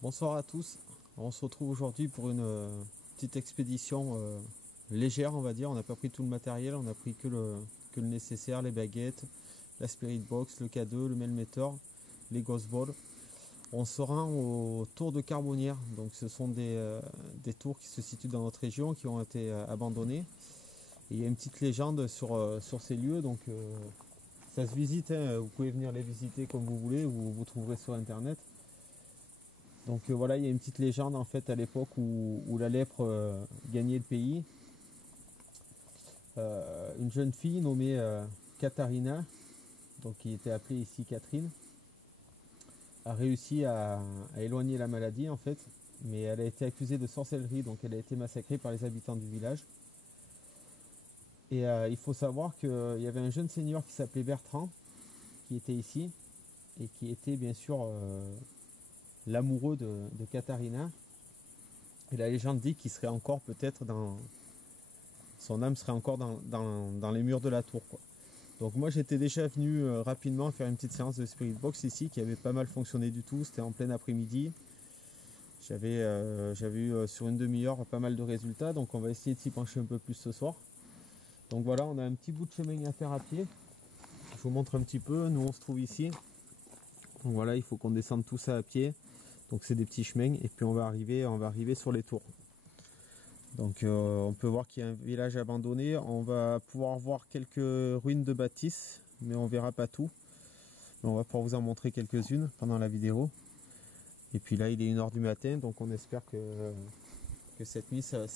Bonsoir à tous, on se retrouve aujourd'hui pour une petite expédition légère on va dire. On n'a pas pris tout le matériel, on a pris que le nécessaire, les baguettes, la spirit box, le K2, le Melmeter, les ghost balls. On se rend au tour de Carbonnières, donc ce sont des tours qui se situent dans notre région, qui ont été abandonnés. Et il y a une petite légende sur ces lieux, donc ça se visite, hein. Vous pouvez venir les visiter comme vous voulez, vous trouverez sur internet. Donc voilà, il y a une petite légende en fait à l'époque où la lèpre gagnait le pays. Une jeune fille nommée Katharina, donc qui était appelée ici Catherine, a réussi à éloigner la maladie en fait, mais elle a été accusée de sorcellerie, donc elle a été massacrée par les habitants du village. Et il faut savoir qu'il y avait un jeune seigneur qui s'appelait Bertrand, qui était ici, et qui était bien sûr l'amoureux de Katharina. Et la légende dit qu'il serait encore peut-être son âme serait encore dans les murs de la tour, quoi. Donc moi j'étais déjà venu rapidement faire une petite séance de Spirit Box ici qui avait pas mal fonctionné du tout, c'était en plein après-midi. J'avais eu sur une demi-heure pas mal de résultats, donc on va essayer de s'y pencher un peu plus ce soir. Donc voilà, on a un petit bout de chemin à faire à pied. Je vous montre un petit peu, nous on se trouve ici. Donc voilà, il faut qu'on descende tout ça à pied. Donc c'est des petits chemins et puis on va arriver sur les tours. Donc on peut voir qu'il y a un village abandonné, on va pouvoir voir quelques ruines de bâtisses, mais on verra pas tout. Mais on va pouvoir vous en montrer quelques-unes pendant la vidéo. Et puis là il est 1h du matin, donc on espère que cette nuit ça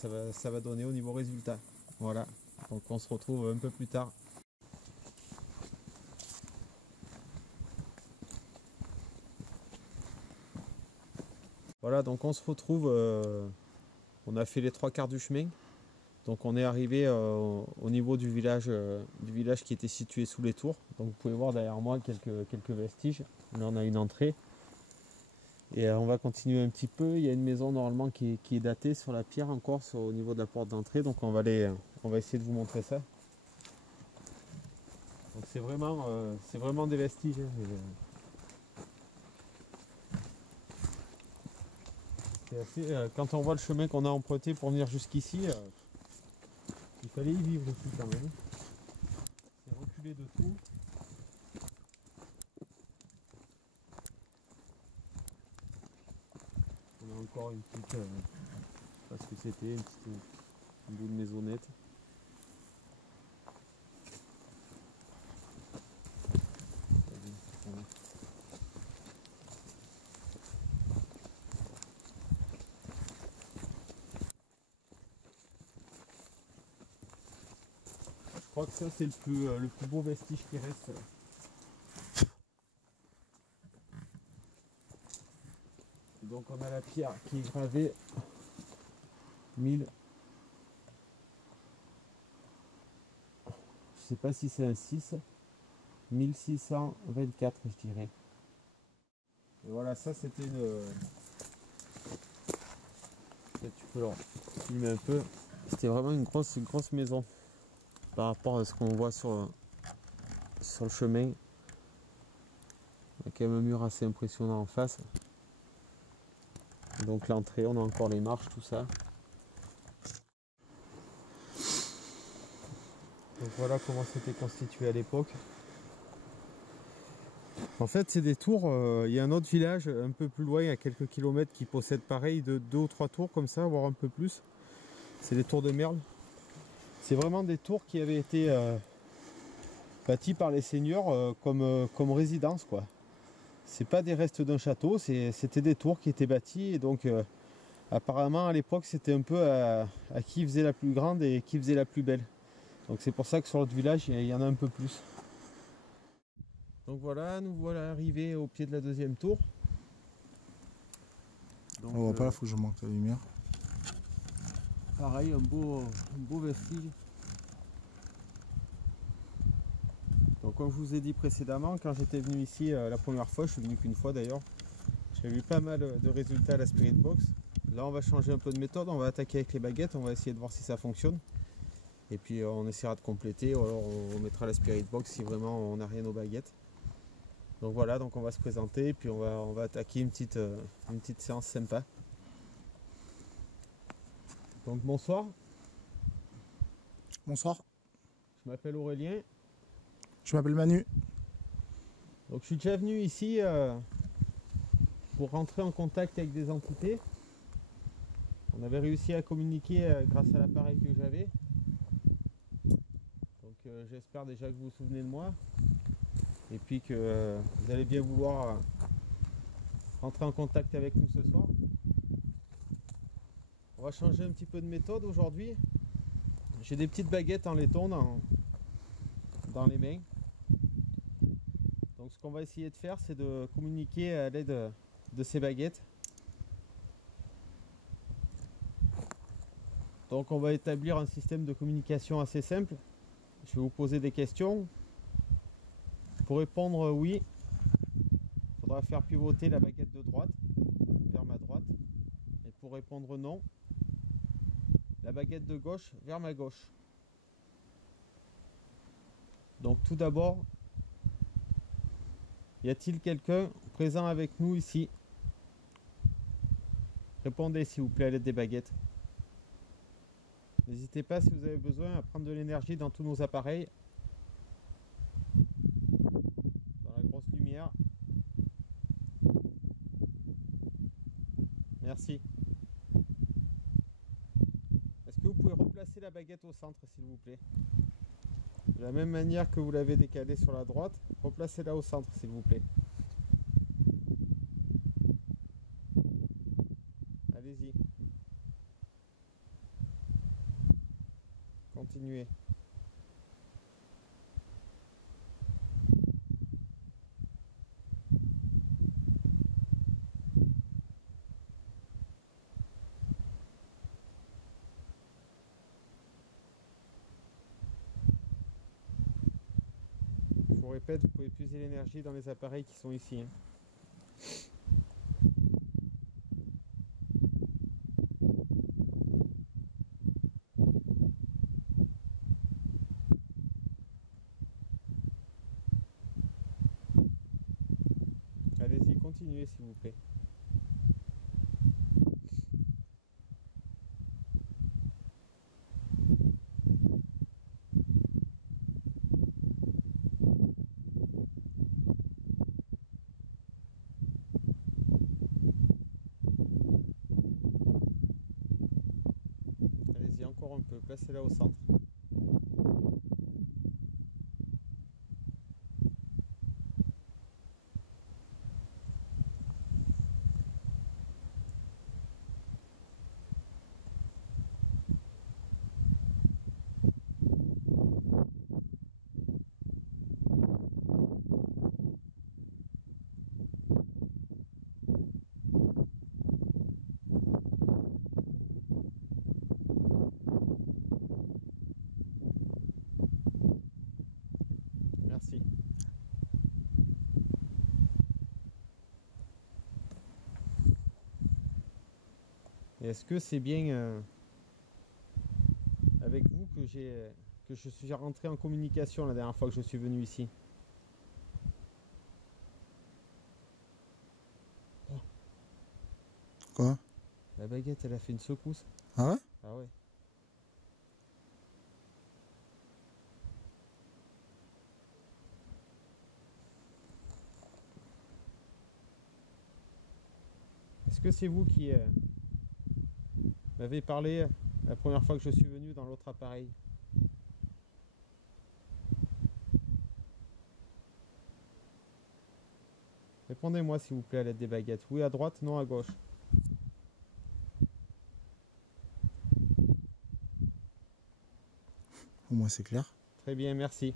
va donner au niveau résultat. Voilà, donc on se retrouve un peu plus tard. Voilà, donc on se retrouve, on a fait les 3/4 du chemin. Donc on est arrivé au niveau du village qui était situé sous les tours. Donc vous pouvez voir derrière moi quelques vestiges. Là on a une entrée. Et on va continuer un petit peu. Il y a une maison normalement qui est datée sur la pierre encore au niveau de la porte d'entrée. Donc on va essayer de vous montrer ça. Donc c'est vraiment des vestiges, hein. Quand on voit le chemin qu'on a emprunté pour venir jusqu'ici, il fallait y vivre aussi quand même. C'est reculé de tout. On a encore une petite, je sais pas ce que c'était, une bout de maisonnette. Je crois que ça c'est le plus beau vestige qui reste. Et donc on a la pierre qui est gravée 1000. Je sais pas si c'est un 6. 1624 je dirais. Et voilà, ça c'était une. Peut-être tu peux leur filmer un peu. C'était vraiment une grosse maison par rapport à ce qu'on voit sur le chemin. Il y a quand même un mur assez impressionnant en face. Et donc l'entrée, on a encore les marches, tout ça. Donc voilà comment c'était constitué à l'époque. En fait, c'est des tours. Il y a un autre village un peu plus loin, à quelques kilomètres, qui possède pareil de 2 ou 3 tours comme ça, voire un peu plus. C'est les tours de Merle. C'est vraiment des tours qui avaient été bâties par les seigneurs comme résidence, quoi. C'est pas des restes d'un château, c'était des tours qui étaient bâties et donc apparemment à l'époque c'était un peu à qui faisait la plus grande et qui faisait la plus belle. Donc c'est pour ça que sur l'autre village il y en a un peu plus. Donc voilà, nous voilà arrivés au pied de la deuxième tour. Donc, On voit pas là, faut que je manque la lumière. pareil, un beau vestige. Donc comme je vous ai dit précédemment, quand j'étais venu ici la première fois, je suis venu qu'une fois d'ailleurs, j'ai eu pas mal de résultats à la Spirit Box. Là on va changer un peu de méthode, on va attaquer avec les baguettes, on va essayer de voir si ça fonctionne. Et puis on essaiera de compléter, ou alors on mettra la Spirit Box si vraiment on n'a rien aux baguettes. Donc voilà, donc on va se présenter et puis on va attaquer une petite séance sympa. Donc bonsoir, Bonsoir, je m'appelle Aurélien. je m'appelle Manu. Donc je suis déjà venu ici pour rentrer en contact avec des entités. On avait réussi à communiquer grâce à l'appareil que j'avais. Donc j'espère déjà que vous vous souvenez de moi. Et puis que vous allez bien vouloir rentrer en contact avec nous ce soir. On va changer un petit peu de méthode aujourd'hui. J'ai des petites baguettes en laiton dans les mains. Donc ce qu'on va essayer de faire, c'est de communiquer à l'aide de ces baguettes. Donc on va établir un système de communication assez simple. Je vais vous poser des questions. Pour répondre oui, il faudra faire pivoter la baguette de droite vers ma droite. Et pour répondre non, la baguette de gauche vers ma gauche. Donc tout d'abord, y a-t-il quelqu'un présent avec nous ici? Répondez s'il vous plaît à l'aide des baguettes. N'hésitez pas si vous avez besoin à prendre de l'énergie dans tous nos appareils. Dans la grosse lumière. Merci. Est-ce que vous pouvez replacer la baguette au centre s'il vous plaît? De la même manière que vous l'avez décalée sur la droite, replacez-la au centre s'il vous plaît. Allez-y. Continuez. Je vous répète, vous pouvez puiser l'énergie dans les appareils qui sont ici. Allez-y, continuez s'il vous plaît. Allez-y, encore un peu, placez-la au centre. Merci. Et est-ce que c'est bien avec vous que je suis rentré en communication la dernière fois que je suis venu ici? Quoi? La baguette, elle a fait une secousse. Ah ouais? Ah ouais. Est-ce que c'est vous qui m'avez parlé la première fois que je suis venu dans l'autre appareil? Répondez-moi s'il vous plaît à l'aide des baguettes. Oui à droite, non à gauche. Au moins c'est clair. Très bien, merci.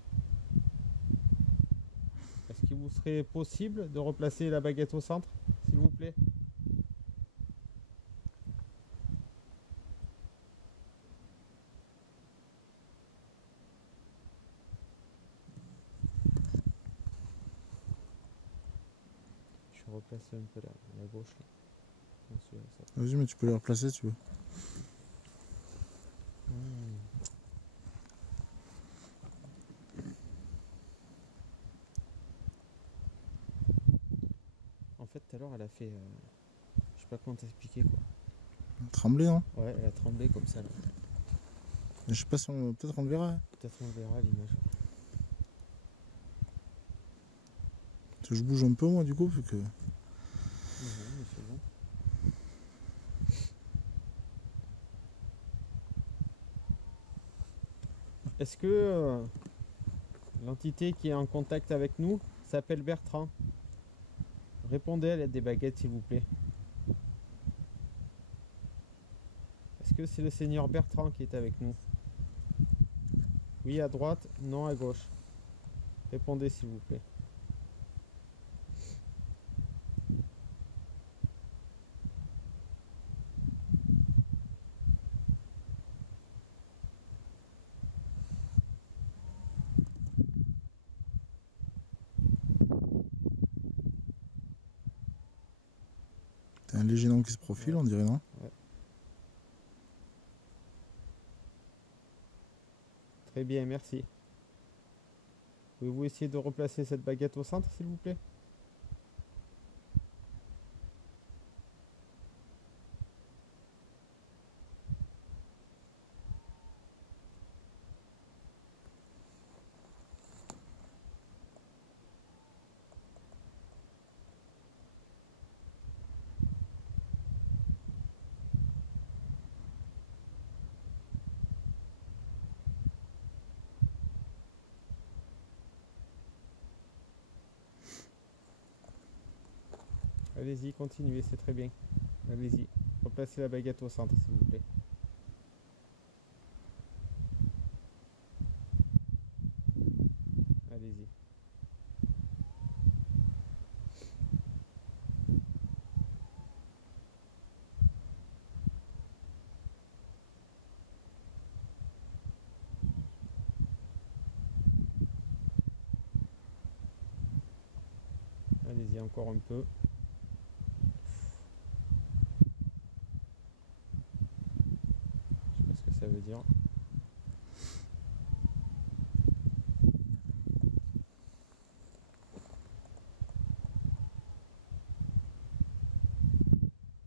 Est-ce qu'il vous serait possible de replacer la baguette au centre, s'il vous plaît? Je replace un peu la gauche. Là. Non, celui-là, ça. Vas-y, mais tu peux les replacer si tu veux. tout à l'heure, elle a fait. Je sais pas comment t'expliquer quoi. Tremblé, non? Ouais, elle a tremblé comme ça là. Je sais pas si on. Peut-être on le verra. Peut-être on le verra à l'image. Parce que je bouge un peu, moi, du coup, vu que. Non, mais c'est bon. Est-ce que l'entité qui est en contact avec nous s'appelle Bertrand? Répondez à l'aide des baguettes, s'il vous plaît. Est-ce que c'est le seigneur Bertrand qui est avec nous? Oui, à droite, non, à gauche. Répondez, s'il vous plaît. T'as un léger nom qui se profile, Ouais. on dirait, non? Ouais. Très bien, merci. Pouvez-vous essayer de replacer cette baguette au centre, s'il vous plaît? Allez-y, continuez, c'est très bien. Allez-y, replacez la baguette au centre, s'il vous plaît. Allez-y. Allez-y, encore un peu. Je sais pas ce que ça veut dire.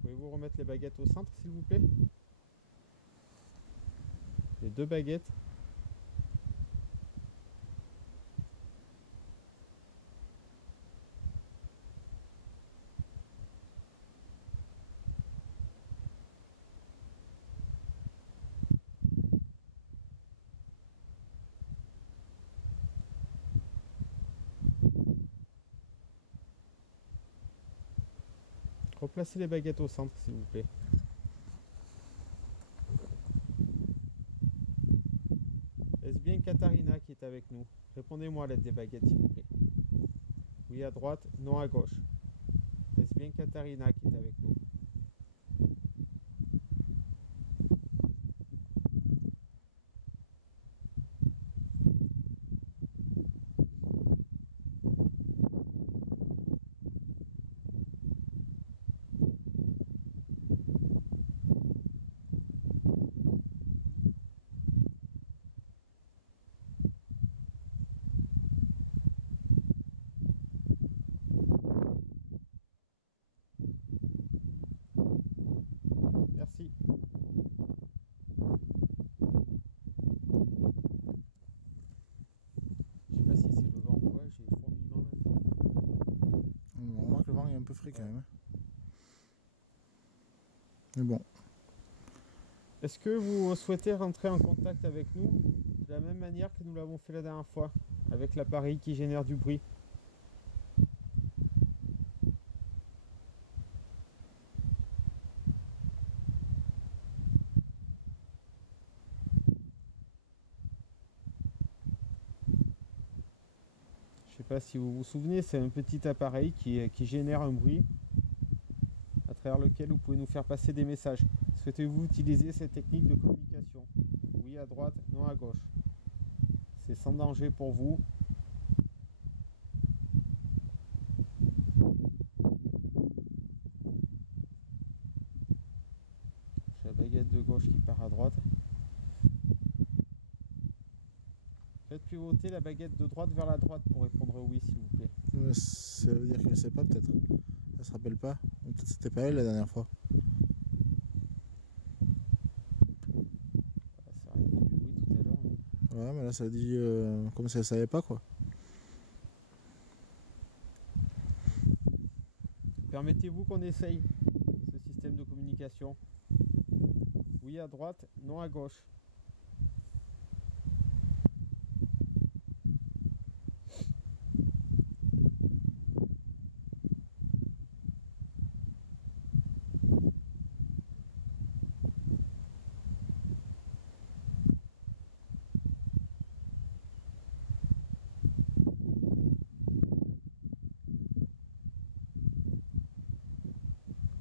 Pouvez-vous remettre les baguettes au centre, s'il vous plaît? Les deux baguettes. Replacez les baguettes au centre, s'il vous plaît. Est-ce bien Katharina qui est avec nous? Répondez-moi à l'aide des baguettes, s'il vous plaît. Oui, à droite, non, à gauche. Est-ce bien Katharina qui est avec nous? Merci. Je sais pas si c'est le vent ou quoi, j'ai fourmillement là. On remarque que le vent est un peu frais quand Ouais. même. Mais bon. Est-ce que vous souhaitez rentrer en contact avec nous de la même manière que nous l'avons fait la dernière fois, avec l'appareil qui génère du bruit? Je sais pas si vous vous souvenez, c'est un petit appareil qui génère un bruit à travers lequel vous pouvez nous faire passer des messages. Souhaitez-vous utiliser cette technique de communication? Oui, à droite, non, à gauche. C'est sans danger pour vous. J'ai la baguette de gauche qui part à droite. Faites pivoter la baguette de droite vers la droite pour répondre oui, s'il vous plaît. Ça veut dire qu'il ne sait pas, peut-être. Elle se rappelle pas? Ou peut-être c'était pas elle la dernière fois. Ah, ça a répondu oui tout à l'heure. Ouais, mais là ça dit comme si elle savait pas quoi. Permettez-vous qu'on essaye ce système de communication? Oui à droite, non à gauche.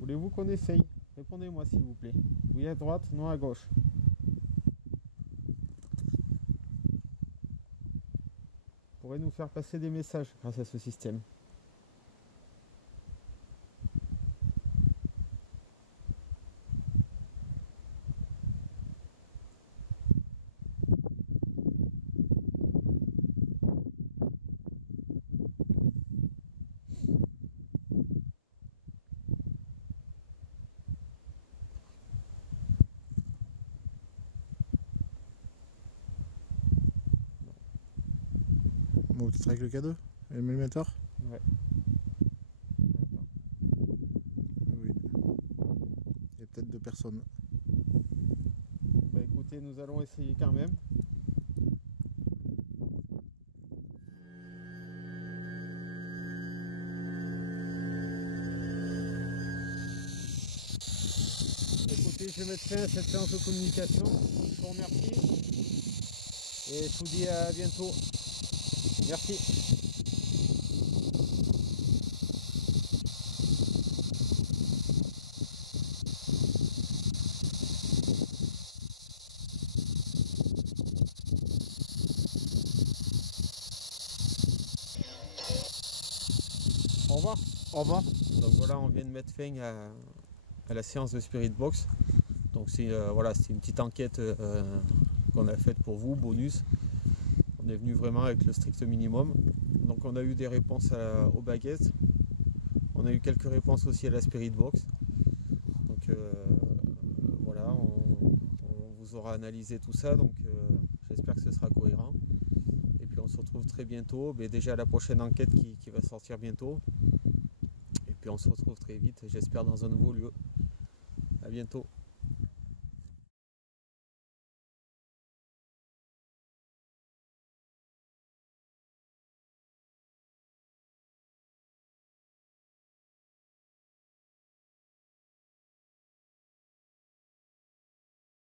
Voulez-vous qu'on essaye? Répondez-moi s'il vous plaît. Oui à droite, non à gauche. Vous pourrez nous faire passer des messages grâce à ce système. Bon, peut-être avec le K2 et le milliméteur. Ouais. Oui. Il y a peut-être 2 personnes. Bah écoutez, nous allons essayer quand même. Écoutez, je vais mettre fin à cette séance de communication. Je vous remercie. Et je vous dis à bientôt. Merci. Au revoir. Au revoir. Donc voilà, on vient de mettre fin à la séance de Spirit Box. Donc c'est voilà, c'était une petite enquête qu'on a faite pour vous, bonus. On est venu vraiment avec le strict minimum. Donc on a eu des réponses aux baguettes. On a eu quelques réponses aussi à la Spirit Box. Donc voilà, on vous aura analysé tout ça. Donc j'espère que ce sera cohérent. Et puis on se retrouve très bientôt. Mais déjà la prochaine enquête qui va sortir bientôt. Et puis on se retrouve très vite, j'espère dans un nouveau lieu. À bientôt.